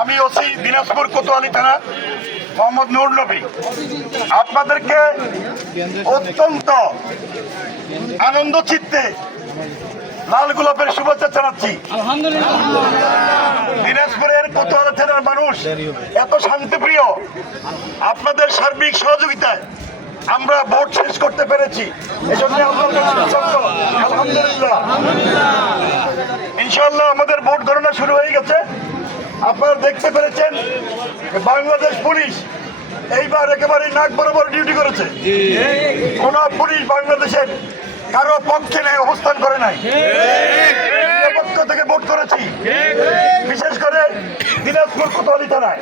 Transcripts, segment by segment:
আমি ওসি দিনাজপুর কোতোয়ালি থানা মোহাম্মদ নূর নবী আপনাদেরকে অত্যন্ত আনন্দ চিত্তে লাল গোলাপের শুভেচ্ছা জানাচ্ছি। দিনাজপুরের কোতোয়ালি থানার মানুষ এত শান্তিপ্রিয়, আপনাদের সার্বিক সহযোগিতায় আমরা ভোট শেষ করতে পেরেছি। এজন্য আলহামদুলিল্লাহ। ইনশাআল্লাহ আমাদের ভোট গণনা শুরু হয়ে গেছে। আপনারা দেখতে পেরেছেন বাংলাদেশ পুলিশ এইবার একেবারে নাক বরাবর ডিউটি করেছে। কোন পুলিশ বাংলাদেশের কারো পক্ষে নেই, অবস্থান করে নাই, পক্ষ থেকে ভোট করেছি। বিশেষ করে দিনাজপুর কোতোয়ালি থানায়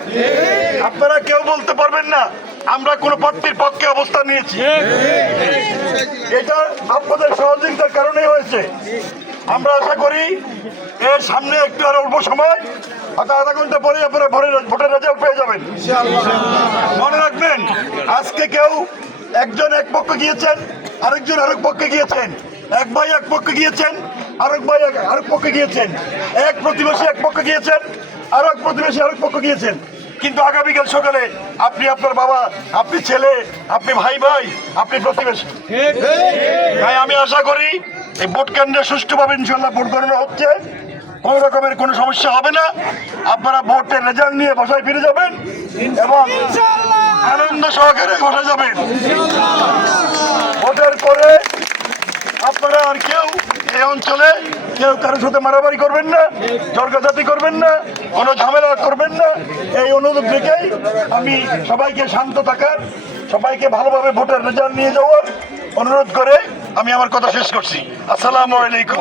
আপনারা কেউ বলতে পারবেন না আমরা কোন প্রার্থীর পক্ষে অবস্থান নিয়েছি। এটা আপনাদের সহযোগিতার কারণে হয়েছে। আমরা আশা করি এর সামনে একটু আর অল্প সময়, আধা ঘন্টা পরে আপনারা ভোটের রেজাল্ট পেয়ে যাবেন। মনে রাখবেন, আজকে কেউ একজন এক পক্ষে গিয়েছেন, আরেকজন আরেক পক্ষে গিয়েছেন, এক ভাই এক পক্ষে গিয়েছেন, আরেক ভাই আরেক পক্ষে গিয়েছেন, এক প্রতিবেশী এক পক্ষে গিয়েছেন, আর এক প্রতিবেশী আরেক পক্ষে গিয়েছেন। কিন্তু আগামীকাল সকালে আপনি আপনার বাবা, আপনি ছেলে, আপনি ভাই ভাই, আপনি প্রতিবেশী। তাই আমি আশা করি এই ভোট কেন্দ্রে সুষ্ঠুভাবে ইনশাল্লাহ ভোট গণনা হচ্ছে, কোনো রকমের কোনো সমস্যা হবে না। আপনারা ভোটের রেজাল্ট নিয়ে বাসায় ফিরে যাবেন এবং আনন্দ সহকারে বাসায় যাবেন। ভোটের পরে আপনারা আর কেউ এই অঞ্চলে কেউ কারোর সাথে মারামারি করবেন না, ঝগড়াঝাটি করবেন না, কোনো ঝামেলা করবেন না। এই অনুরোধ রেখেই আমি সবাইকে শান্ত থাকার, সবাইকে ভালোভাবে ভোটের রেজাল্ট নিয়ে যাওয়ার অনুরোধ করে আমি আমার কথা শেষ করছি। আসসালামু আলাইকুম।